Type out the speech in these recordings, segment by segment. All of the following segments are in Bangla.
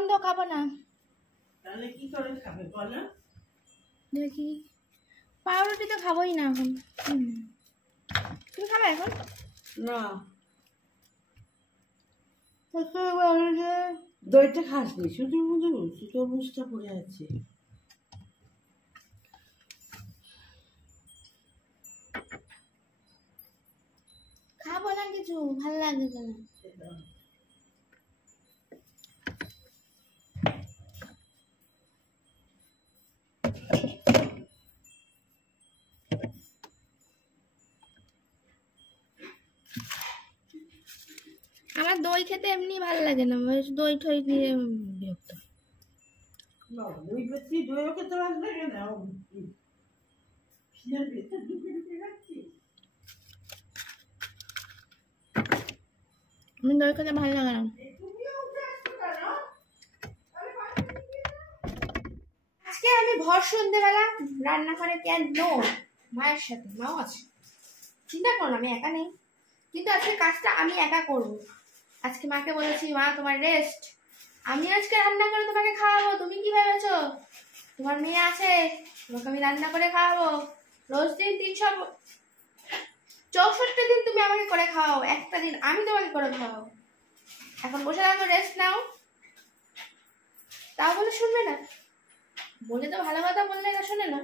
বন্ধ, খাবো না। তাহলে কি করে খাবে বলো? দেখি, পাউরুটি তো খাবোই না এখন। তুমি খাবে এখন? না, পাউরুটি দইটা খাসনি, শুধু তরমুজটা পড়ে আছে। খাবো না কিছু, ভালো লাগছে না। আমার দই খেতে এমনি ভালো লাগে না, দই ঠই দিয়ে বিরক্ত। দই বেশি, দইও খেতে ভালো লাগে না। আমি দই খেতে ভালো লাগে না। আজকে আমি ভর সন্ধ্যেবেলা রান্নাঘরে কেন মায়ের সাথে, মাও আছে, চিন্তা করো আমি একা নেই, কিন্তু আজকে কাজটা আমি একা করবো। আজকে মাকে বলেছি, মা তোমার রেস্ট, আমি আজকে রান্না করে তোমাকে খাওয়াবো। তুমি কি ভেবেছো তোমার মেয়ে আছে, তোমাকে আমি রান্না করে খাওয়াবো? রোজ দিন 364 দিন তুমি আমাকে করে খাওয়াও, একটা দিন আমি তোমাকে করে খাওয়াবো। এখন বসে থাকো, রেস্ট নাও। তাও বলে শুনবে না, বলে তো ভালো কথা বললে না, শোনে না।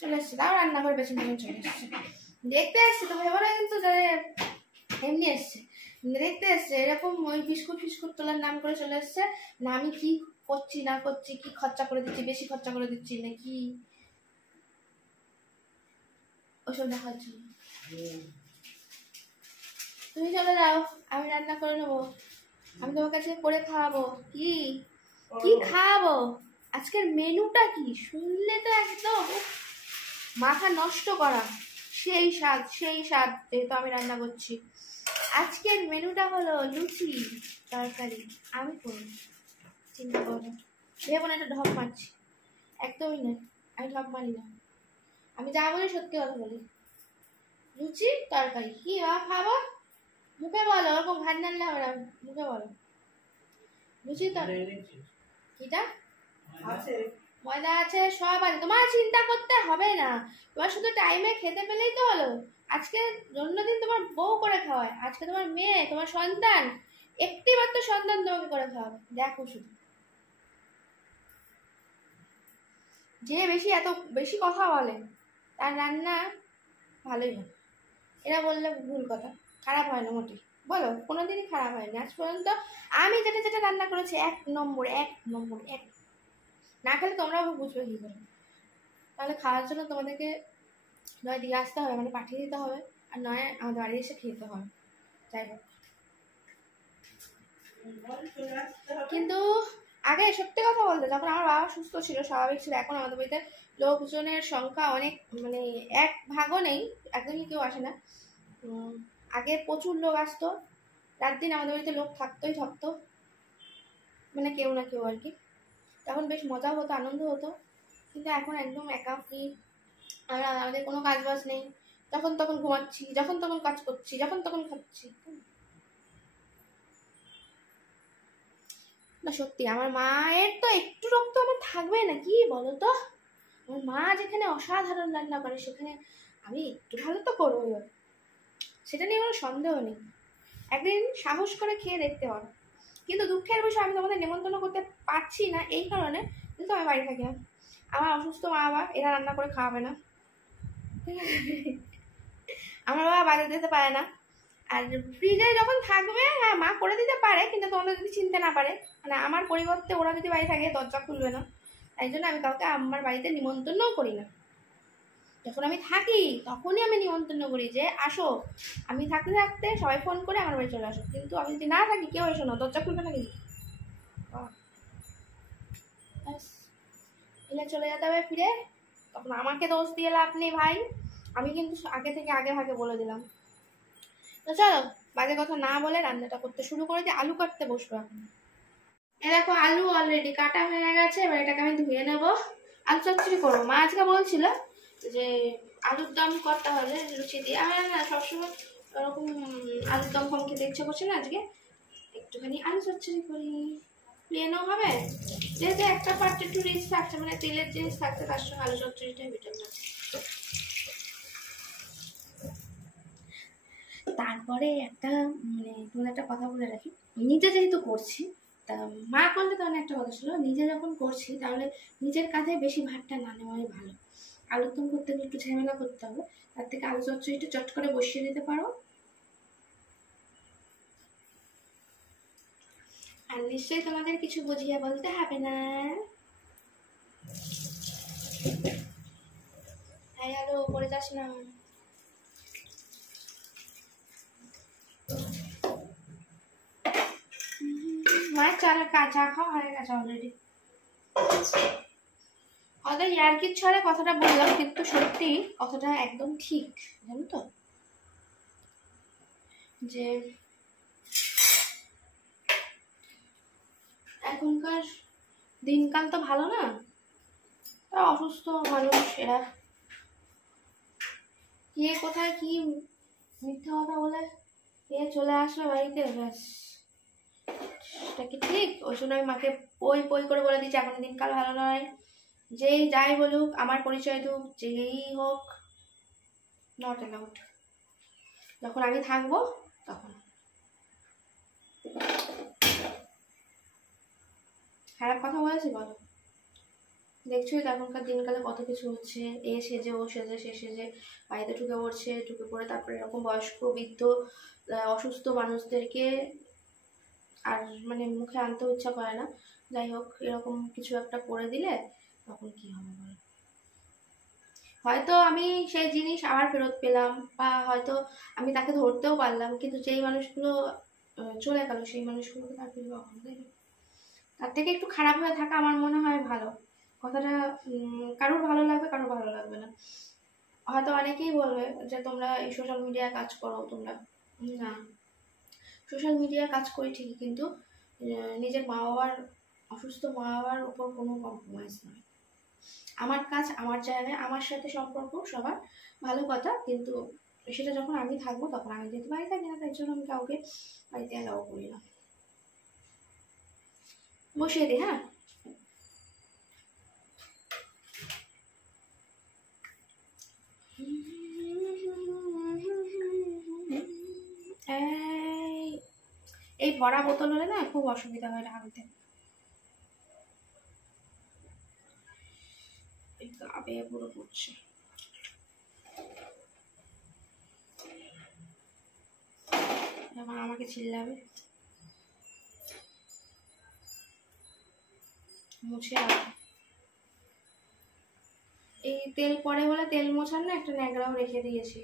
চলে এসছে, তাও রান্নাঘর পেছন পেছন চলে এসছে। দেখতে এসছে তো ভেবো না কিন্তু যে এমনি এসছে, দেখতে এসছে এরকম ওই বিস্কুট ফিস্কুট তোলার নাম করে চলে এসছে না। আমি কি করছি না করছি, কি খরচা করে দিচ্ছি, বেশি খরচা করে দিচ্ছি নাকি, ওসব দেখার জন্য। তুমি চলে যাও, আমি রান্না করে নেবো, আমি তোমার কাছে করে খাওয়াবো। কি কি খাওয়াবো? আজকের মেনুটা কি শুনলে তো একদম মাথা নষ্ট করা। সেই স্বাদ, সেই স্বাদ, যেহেতু আমি রান্না করছি। আজকের মেনুটা হলো লুচি তরকারি, আমি করব, চিন্তা করো। ভেবো না একটা ঢপ মারছি, একদমই না, আমি ঢপ মারি না। আমি যা বলি সত্যি কথা বলি। লুচি তরকারি, কি খাবো মুখে বলো, ওরকম ঘাট নাড়লে হবে না, মুখে বলো। লুচি তরকারি, কিটা ময়দা আছে, সব আছে, তোমার চিন্তা করতে হবে না। তোমার শুধু টাইমে খেতে পেলেই তো হলো। আজকে জন্মদিন তোমার বউ করে খাওয়ায়, আজকে তোমার মেয়ে, তোমার সন্তান, একটি মাত্র সন্তান তোমাকে করে খাওয়াবে। দেখো শুধু, যে এত বেশি কথা বলে তার রান্না ভালোই হয়। এরা বললে ভুল কথা, খারাপ হয় না মোটেই। বলো, কোনোদিনই খারাপ হয়নি আজ পর্যন্ত। আমি যেটা রান্না করেছি 1 নম্বর, 1 নম্বর, 1। না খেলে তোমরাও বুঝবে কি করে। তাহলে খাওয়ার জন্য তোমাদেরকে নয় দিয়ে আসতে হবে, মানে পাঠিয়ে দিতে হবে, আর নয় আমাদের বাড়ি এসে খেতে হবে। যাই হোক, কিন্তু আগে সত্যি কথা বলতে, যখন আমার বাবা সুস্থ ছিল, স্বাভাবিক ছিল, এখন আমাদের বাড়িতে লোকজনের সংখ্যা অনেক, মানে 1 ভাগও নেই, একদমই কেউ আসে না। আগে প্রচুর লোক আসতো, রাত দিন আমাদের বাড়িতে লোক থাকতোই থাকতো, মানে কেউ না কেউ আর কি। তখন বেশ মজা হতো, আনন্দ হতো। কিন্তু এখন একদম একা, ফ্রি, আর আমাদের কোনো কাজ বাজ নেই, যখন তখন ঘুমাচ্ছি, যখন তখন কাজ করছি, যখন তখন খাচ্ছি। না সত্যি, আমার মায়ের তো একটু রক্ত আমার থাকবে না, কি বলো তো? আমার মা যেখানে অসাধারণ রান্না করে, সেখানে আমি একটু ভালো তো করবো, সেটা নিয়ে কোনো সন্দেহ নেই। একদিন সাহস করে খেয়ে দেখতে হবে। কিন্তু দুঃখের বিষয়, আমি তোমাদের নেমন্তন্ন করতে পারছি না এই কারণে, কিন্তু আমি বাড়ি থাকি না। আমার অসুস্থ মা বাবা, এরা রান্না করে খাওয়াবে না। আমার বাবা বাজার দিতে পারে না, আর ফ্রিজে যখন থাকবে, হ্যাঁ মা করে দিতে পারে, কিন্তু তোমাদের যদি চিনতে না পারে, মানে আমার পরিবর্তে ওরা যদি বাড়ি থাকে, দরজা খুলবে না। তাই জন্য আমি কাউকে আমার বাড়িতে নিমন্ত্রণও করি না। যখন আমি থাকি তখনই আমি নিমন্ত্রণ করি যে আসো, আমি থাকতে থাকতে সবাই ফোন করে আমার বাড়ি চলে আসো। কিন্তু আমি যদি না থাকি, কেউ এসো না, দরজা খুলবে না কিন্তু। এলে চলে যেতে হবে ফিরে, তখন আমাকে দোষ দিয়ে লাভ নেই ভাই। আমি কিন্তু আগে থেকে আগে ভাগে বলে দিলাম। তো চলো, বাজে কথা না বলে রান্নাটা করতে শুরু করে দিয়ে আলু কাটতে বসবো এখন। এ দেখো, আলু অলরেডি কাটা হয়ে গেছে, এবার এটাকে আমি ধুয়ে নেবো, আলু চচ্চড়ি করবো। মা আজকে বলছিল যে আলুর দম করতে হবে লুচি দিয়ে। আমার না সবসময় ওরকম আলুর দম কম খেতে ইচ্ছে করছে না, আজকে একটুখানি আলু চচ্চড়ি করি। প্লেনও হবে, যেহেতু একটা পার্ট একটু রিচ থাকছে, মানে তেলের জিনিস থাকছে, তার সঙ্গে আলু চচ্চড়িটাই বেটার লাগছে। তারপরে একটা মানে তোমাদের একটা কথা বলে রাখি, নিজে যেহেতু করছি, তা মা করলে তখন একটা কথা ছিল, নিজে যখন করছি তাহলে নিজের কাঁধে বেশি ভারটা না নেওয়াই ভালো। আলুর দম করতে গেলে একটু ঝামেলা করতে হবে, তার থেকে আলু চচ্চড়িটা চট করে বসিয়ে দিতে পারো। আর নিশ্চয়ই তোমাদের কিছু বুঝিয়ে বলতে হবে না। হ্যাঁ আলু পড়ে যাস না। মায়ের চালের চা খাওয়া হয়ে গেছে অলরেডি। হয়তো ইয়ার্কির ছড়ে কথাটা বললাম, কিন্তু সত্যি কথাটা একদম ঠিক, জানো তো, যে এখনকার দিনকাল তো ভালো না, তারা অসুস্থ মানুষ, এরা কে কোথায় কি মিথ্যা কথা বলে কে চলে আসলো বাড়িতে, ব্যাস সেটা কি ঠিক? ওই জন্য আমি মাকে পই পই করে বলে দিচ্ছি এখন দিনকাল ভালো নয়, যেই যাই বলুক, আমার পরিচয় দুক, যেই হোক, নট অ্যালাউড। যখন আমি থাকবো তখন। খারাপ কথা বলেছি বলো? দেখছোই তো এখনকার দিনকালে কত কিছু হচ্ছে, এ সেজে ও সেজে সে সেজে বাড়িতে ঢুকে পড়ছে, ঢুকে পড়ে তারপরে এরকম বয়স্ক বৃদ্ধ অসুস্থ মানুষদেরকে আর মানে মুখে আনতেও ইচ্ছা করে না। যাই হোক, এরকম কিছু একটা করে দিলে তখন কি হবে বলো? হয়তো আমি সেই জিনিস আবার ফেরত পেলাম, বা হয়তো আমি তাকে ধরতেও পারলাম, কিন্তু যেই মানুষগুলো চলে গেল সেই মানুষগুলোকে তার ফিরে কখনো দেবে। তার থেকে একটু খারাপ হয়ে থাকা আমার মনে হয় ভালো। কথাটা কারোর ভালো লাগবে, কারোর ভালো লাগবে না। হয়তো অনেকেই বলবে যে তোমরা এই সোশ্যাল মিডিয়ায় কাজ করো, তোমরা না, সোশ্যাল মিডিয়ায় কাজ করি ঠিকই, কিন্তু নিজের মা বাবার, অসুস্থ মা বাবার উপর কোনো কম্প্রোমাইজ নয়। আমার কাজ আমার জায়গায়, আমার সাথে সম্পর্ক সবার ভালো কথা, কিন্তু সেটা যখন আমি থাকবো তখন। আমি যেহেতু বাড়ি থাকি না, তাই জন্য আমি কাউকে বাড়িতে অ্যালাউ করি না। বসিয়ে দিই, হ্যাঁ। এই ভরা বোতল হলে না খুব অসুবিধা হয় ঢালতে, গা বেয়ে পুরো পড়ছে। এবার আমাকে চিল্লাবে, মুছে রাখো। এই তেল পরে বলে তেল মোছার না একটা ন্যাকড়াও রেখে দিয়েছি,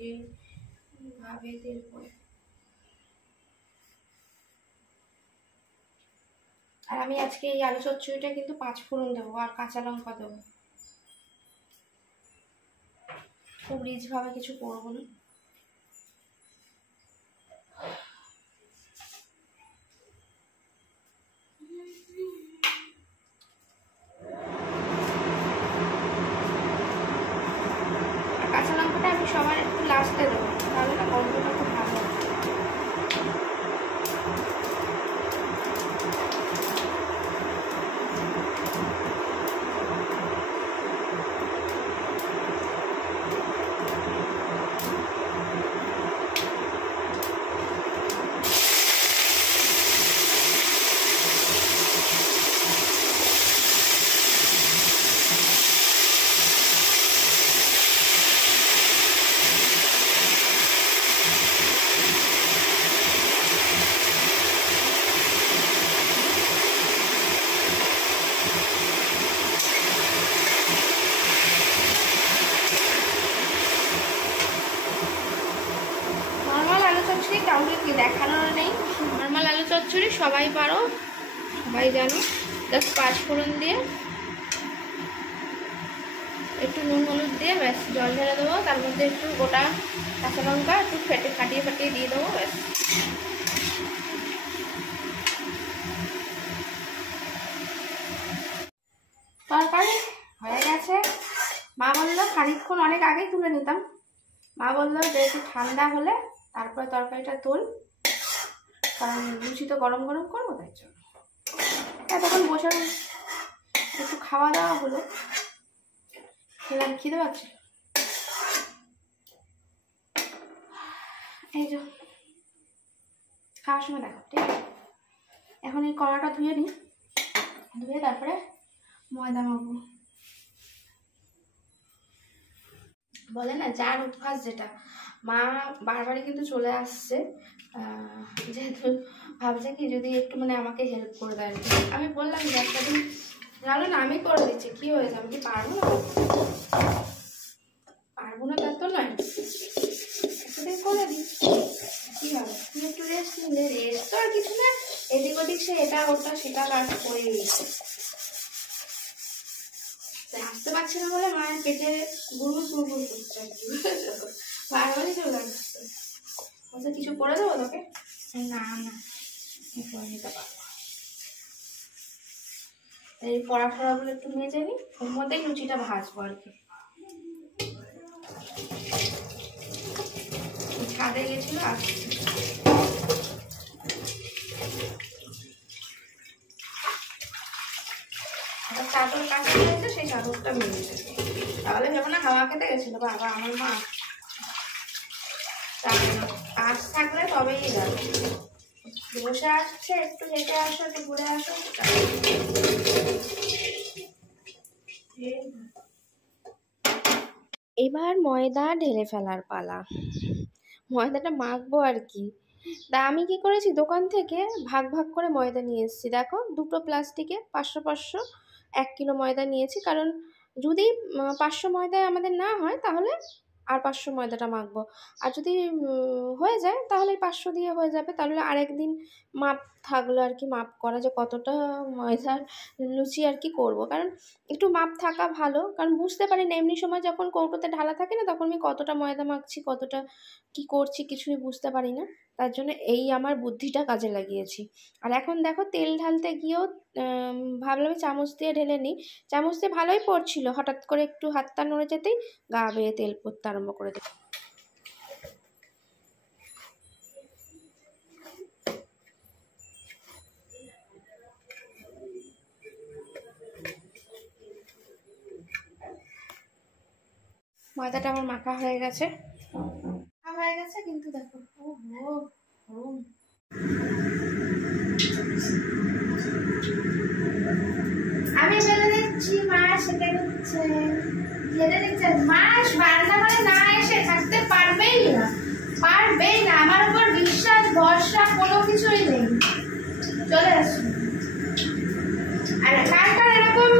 ভাবে তেল পরে। আর আমি আজকে এই আলু চচ্চড়িটা কিন্তু 5 ফোড়ন দেবো আর কাঁচা লঙ্কা দেবো, খুব রিচ ভাবে কিছু করবো না। আর কাঁচা লঙ্কাটা আমি সবার একটু লাস্টে দেবো, তাহলে না গন্ধটা খুব ভালো হবে। কাউকে কি দেখানোর নেই, নর্মাল আলু চচ্চড়ি সবাই পারো, সবাই জানো। জাস্ট 5 ফোড়ন দিয়ে একটু নুন হলুদ দিয়ে ব্যাস জল ঢেলে দেবো, তার মধ্যে একটু গোটা কাঁচা লঙ্কা একটু ফাটিয়ে ফাটিয়ে দিয়ে দেবো, ব্যাস। তরকারি হয়ে গেছে। মা বললো খানিকক্ষণ অনেক আগেই তুলে নিতাম, মা বললো যে একটু ঠান্ডা হলে তারপরে তরকারিটা তোল, কারণ লুচি তো গরম গরম করবো, তাই জন্য। এতক্ষণ বসে একটু খাওয়া দাওয়া হলো, খেলাম, খিদে পাচ্ছে। এই যে খাওয়ার সময় দেখো, ঠিক আছে? এখন এই কড়াটা ধুয়ে নিই, ধুয়ে তারপরে ময়দা মাখবো। বলে না যার অভ্যাস যেটা, মা বারবারই কিন্তু চলে আসছে, যেহেতু ভাবছে কি যদি একটু মানে আমাকে হেল্প করে দেয়। আমি বললাম যে একটা দিন জানো না আমি করে দিচ্ছি, কি হয়েছে, আমি কি পারবো না? পারবো না তা তো নয়, একদিন করে দিই, কি হবে? তুমি একটু রেস্ট নিলে, রেস্ট তো আর কিছু না, এদিক ওদিক সে এটা ওটা সেটা কাজ করে দিয়েছে। আসতে পারছে না বলে মায়ের পেটে গুড়গুড় গুড়গুড় করছে আর কি, বারবারই চলে আসছে। বলছে কিছু করে দেবো তোকে? না না, করে নিতে পারবো। এই পড়া ফড়াগুলো একটু নিয়ে যাবি, ওর মধ্যেই লুচিটা ভাজবো আর কি। ছাদে গেছিল, আসছে। চাদর কাছে গেছে, সেই চাদরটা মেরে গেছে, তাহলে ভেবো না হাওয়া খেতে গেছিল। বাবা আমার মা কাজ থাকলে তবেই যাবে, বসে আসছে, একটু হেঁটে আসো, একটু ঘুরে আসো। এবার ময়দা ঢেলে ফেলার পালা, ময়দাটা মাখবো আর কি। তা আমি কি করেছি, দোকান থেকে ভাগ ভাগ করে ময়দা নিয়ে এসেছি। দেখো, দুটো প্লাস্টিকে 500 500 1 কিলো ময়দা নিয়েছি, কারণ যদি 500 ময়দায় আমাদের না হয় তাহলে আর 500 ময়দাটা মাখবো, আর যদি হয়ে যায় তাহলে 500 দিয়ে হয়ে যাবে। তাহলে আরেকদিন মাপ থাকলো আর কি, মাপ করা যে কতটা ময়দার লুচি আর কি করব, কারণ একটু মাপ থাকা ভালো, কারণ বুঝতে পারি না এমনি সময় যখন কৌটোতে ঢালা থাকে না, তখন আমি কতটা ময়দা মাখছি, কতটা কি করছি কিছুই বুঝতে পারি না। তার জন্য এই আমার বুদ্ধিটা কাজে লাগিয়েছি। আর এখন দেখো তেল ঢালতে গিয়েও ভাবলাম চামচ দিয়ে ঢেলে নিই, চামচ দিয়ে ভালোই পড়ছিল, হঠাৎ করে একটু হাতটা নড়ে যেতেই গা বেয়ে তেল পড়তে আরম্ভ করে দিল। ময়দাটা আমার মাখা হয়ে গেছে, কিন্তু দেখো আমি বেলে দিচ্ছি, মা সেটা দিচ্ছে, ঢেলে দিচ্ছে। মাস রান্না করে না এসে থাকতে পারবেই না, পারবেই না, আমার উপর বিশ্বাস ভরসা কোনো কিছুই নেই। চলে আসুন। আর কার কার এরকম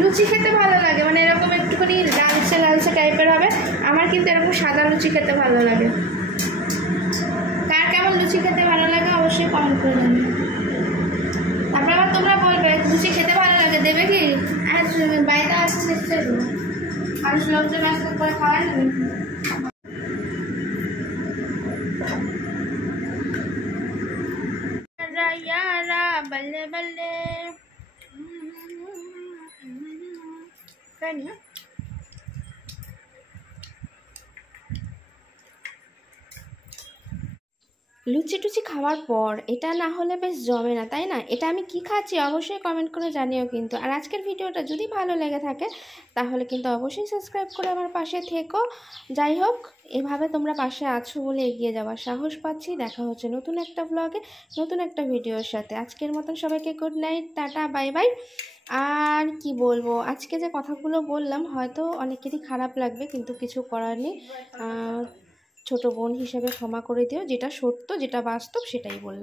লুচি খেতে ভালো লাগে, মানে এরকম একটুখানি লালচে লালচে টাইপের হবে, আমার কিন্তু এরকম সাদা লুচি খেতে ভালো লাগে। কার কেমন লুচি খেতে ভালো লাগে অবশ্যই কমেন্ট করে দেবে। তারপর আবার তোমরা বলবে লুচি খেতে ভালো লাগে, দেবে কি? আর বাড়িতে আসতে দেখতে দেবো, মানুষ লোকজন আসতে করে খাওয়াই নেবে। बल्ले बल्ले লুচি টুচি খাওয়ার পর এটা না হলে বেশ জমে না, তাই না? এটা আমি কি খাচ্ছি অবশ্যই কমেন্ট করে জানিও কিন্তু। আর আজকের ভিডিওটা যদি ভালো লেগে থাকে তাহলে কিন্তু অবশ্যই সাবস্ক্রাইব করে আমার পাশে থেকো। যাই হোক, এভাবে তোমরা পাশে আছো বলে এগিয়ে যাওয়ার সাহস পাচ্ছি। দেখা হচ্ছে নতুন একটা ব্লগে, নতুন একটা ভিডিওর সাথে। আজকের মতন সবাইকে good night, tata, bye bye. আর কি বলবো, আজকে যে কথাগুলো বললাম হয়তো অনেকেরই খারাপ লাগবে, কিন্তু কিছু করার নেই। ছোট বোন হিসেবে ক্ষমা করে দিও, যেটা সত্য যেটা বাস্তব সেটাই বললাম।